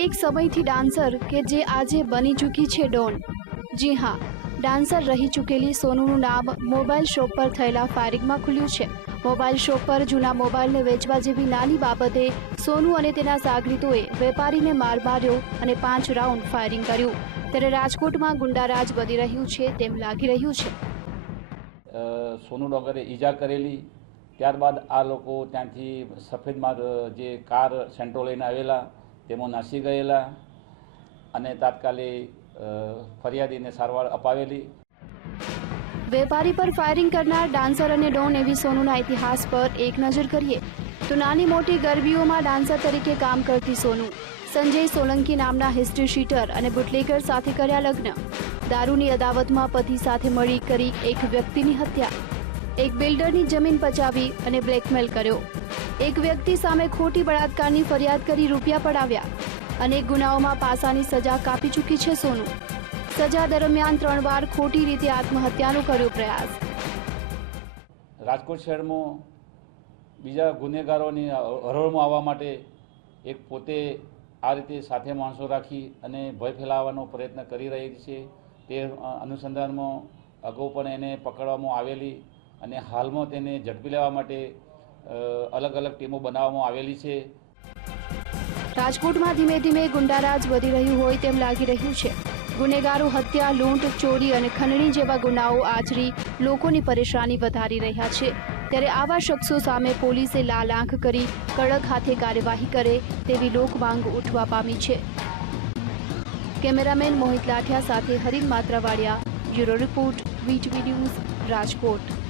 એક સમયથી ડાન્સર કે જે આજે બની ચૂકી છે ડોન. જી હા, ડાન્સર રહી ચૂકેલી સોનુનું નામ મોબાઈલ શોપ પર થયેલા ફાયરિંગમાં ખુલ્યું છે. મોબાઈલ શોપ પર જૂના મોબાઈલને વેચવા જેવી નાની બાબતે સોનુ અને તેના સાગરીતોએ વેપારીને માર માર્યો અને પાંચ રાઉન્ડ ફાયરિંગ કર્યું. ત્યારે રાજકોટમાં ગુંડારાજ વધી રહ્યું છે તેમ લાગી રહ્યું છે. સોનુ ડોગરે ઈજા કરેલી. ત્યારબાદ આ લોકો ત્યાંથી સફેદ માર જે કાર સેન્ટ્રો લઈને આવેલા. તેમાં નાસી ગયેલા અને તાત્કાલિક ફરિયાદીને સારવાર અપાવેલી. વેપારી પર ફાયરિંગ કરનાર ડાન્સર અને ડોન એવી સોનુના ઇતિહાસ પર એક નજર કરીએ તો નાની મોટી ગરબીઓમાં ડાન્સર તરીકે કામ કરતી સોનુ, સંજય સોલંકી નામના હિસ્ટ્રી શીટર અને બુટલેગર સાથે કર્યા લગ્ન. દારૂની અદાવતમાં પતિ સાથે મળી કરી એક વ્યક્તિની હત્યા. એક બિલ્ડરની જમીન પચાવી અને બ્લેકમેલ કર્યો. એક વ્યક્તિ સામે ખોટી બળાત્કારની ફરિયાદ કરી રૂપિયા પડાવ્યા અનેક ગુનાઓમાં પાસાની સજા કાપી ચૂકી છે સોનું. સજા દરમિયાન ત્રણ વાર ખોટી રીતે આત્મહત્યાનો કર્યો પ્રયાસ. રાજકોટ શહેરમાં બીજા ગુનેગારોની હરોળમાં આવવા માટે એક પોતે આ રીતે સાથે માણસો રાખી અને ભય ફેલાવવાનો પ્રયત્ન કરી રહી છે. તે અનુસંધાનમાં અગાઉ પણ એને પકડવામાં આવેલી અને હાલમાં તેને ઝડપી લેવા માટે અલગ અલગ ટીમો બનાવવામાં આવેલી છે. રાજકોટમાં ધીમે ધીમે ગુંડારાજ વધી રહ્યું હોય તેમ લાગી રહ્યું છે. ગુનેગારો હત્યા, લૂંટ, ચોરી અને ખંડણી જેવા ગુનાઓ આચરી લોકોની પરેશાની વધારી રહ્યા છે. ત્યારે આવા શખ્સો સામે પોલીસે લાલ આંખ કરી કડક હાથે કાર્યવાહી કરે તેવી લોકમાંગ ઉઠવા પામી છે. કેમેરામેન મોહિત લાઠિયા સાથે Harin Matrawadiya, bureau report, VTV news, Rajkot.